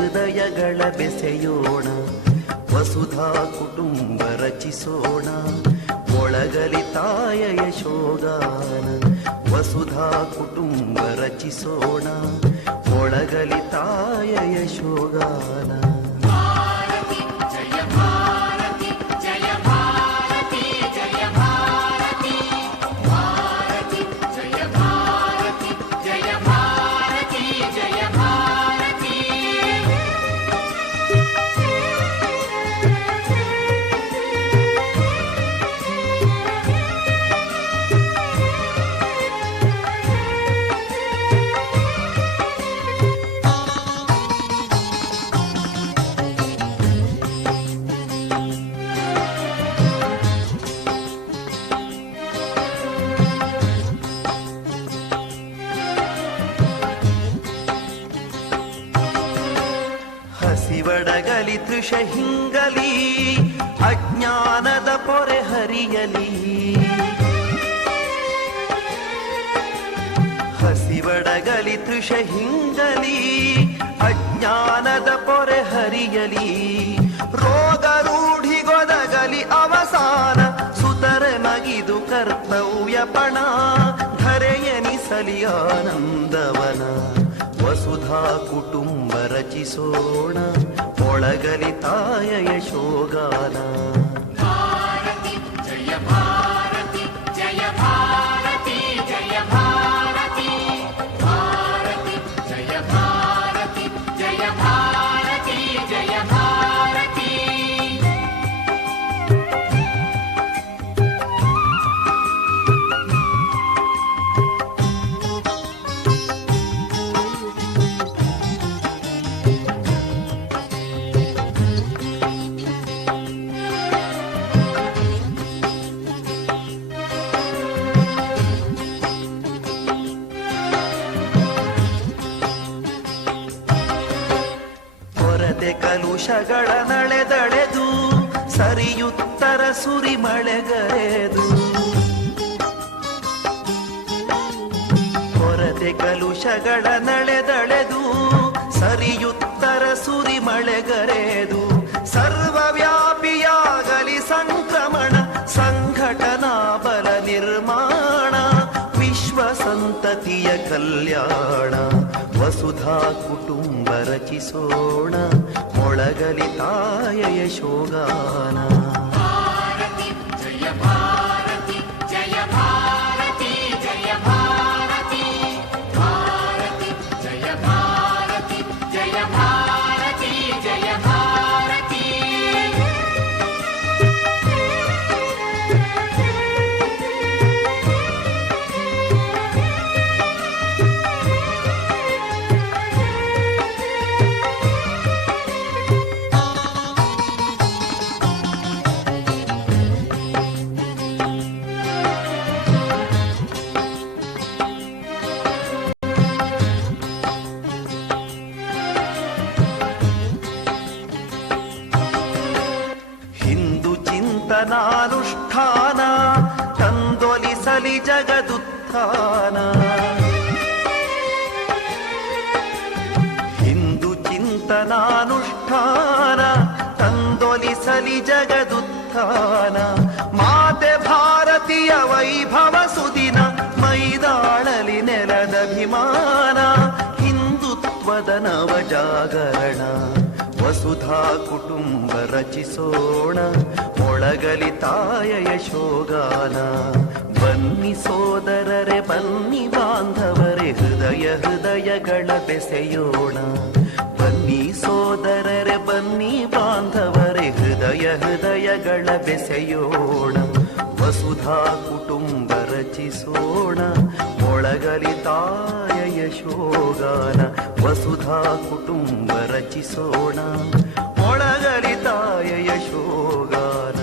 ಹೃದಯಗಳ ಬೆಸೆಯೋಣ, ವಸುಧಾ ಕುಟುಂಬ ರಚಿಸೋಣ, ಮೊಳಗಲಿ ತಾಯ ಯಶೋಗಾನ. ವಸುಧಾ ಕುಟುಂಬ ರಚಿಸೋಣ, ಮೊಳಗಲಿ ತಾಯ ಯಶೋಗಾನ. ಹಸಿವಡಗಲಿ ತೃಷ ಹಿಂಗಲಿ, ಅಜ್ಞಾನದ ಪೊರೆ ಹರಿಯಲಿ. ಹಸಿವಡಗಲಿ ತೃಷ ಹಿಂಗಲಿ, ಅಜ್ಞಾನದ ಪೊರೆ ಹರಿಯಲಿ. ರೋಗ ರೂಢಿಗೊದಗಲಿ ಅವಸಾನ, ಸುತರೆ ಮಗಿದು ಕರ್ತವ್ಯ ಪಣ. ಧರೆಯನಿಸಲಿ ಆನಂದವನ, ವಸುಧಾ ಕುಟುಂಬ ರಚಿಸೋಣ, ಮೊಳಗಲಿ ತಾಯ ಯಶೋಗಾನ. ಭಾರತಿ ಜಯ ಭಾರತಿ ಜಯ ಭಾರತಿ ಜಯ ಭಾರತಿ, ಭಾರತಿ ಜಯ ಭಾರತಿ ಜಯ ಭಾರತಿ ಜಯ ಭಾರತಿ. ಕಲುಷಗಳ ನಳೆದಳೆದು, ಸರಿಯುತ್ತರ ಸುರಿ ಮಳೆಗರೆದು. ಕೊರತೆ ಕಲುಷಗಳ ನಳೆದಳೆದು, ಸರಿಯುತ್ತರ ಸುರಿ ಮಳೆಗರೆದು. ಸರ್ವವ್ಯಾಪಿಯಾಗಲಿ ಸಂಕ್ರಮಣ, ಸಂಘಟನಾ ಬಲ ನಿರ್ಮಾಣ. ವಿಶ್ವ ಸಂತತಿಯ ಕಲ್ಯಾಣ, ವಸುಧಾ ಕುಟುಂಬ ರಚಿಸೋಣ, ಮೊಳಗಲಿ ತಾಯ ಯಶೋಗಾನ. ಭಾರತಿ ಜಯ ಭಾರತಿ ಜಯ ಭಾರತಿ ಜಯ ಭಾರತಿ, ಭಾರತಿ ಜಯ ಭಾರತಿ ಜಯ ಭಾರತಿ ಜಯ ಭಾರತಿ. ಚಿಂತನಾನುಷ್ಠಾನ, ತಂದೊಲಿಸಲಿ ಜಗದುತ್ಥಾನ. ಹಿಂದೂ ಚಿಂತನಾನುಷ್ಠಾನ, ತಂದೊಲಿಸಲಿ ಜಗದುತ್ಥಾನ. ಮಾತೆ ಭಾರತೀಯ ವೈಭವ ಸುದಿನ, ಮೈದಾಳಲಿ ನೆಲದಭಿಮಾನ. ಹಿಂದುತ್ವದ ನವ ಜಾಗರಣ, ವಸುಧಾ ಕುಟುಂಬ ರಚಿಸೋಣ, ಮೊಳಗಲಿ ತಾಯ ಯಶೋಗಾನ. ಬನ್ನಿ ಸೋದರರೆ ಬನ್ನಿ ಬಾಂಧವರೇ, ಹೃದಯ ಹೃದಯಗಳ ಬೆಸೆಯೋಣ. ಬನ್ನಿ ಸೋದರರೆ ಬನ್ನಿ ಬಾಂಧವರೇ, ಹೃದಯ ಹೃದಯಗಳ ಬೆಸೆಯೋಣ. ವಸುಧಾ ಕುಟುಂಬ ರಚಿಸೋಣ, ಮೊಳಗಲಿ ತಾಯ ಯಶೋಗಾನ. ವಸುಧಾ ಕುಟುಂಬ ರಚಿಸೋಣ, ಮೊಳಗಲಿ ತಾಯ ಯಶೋಗಾನ.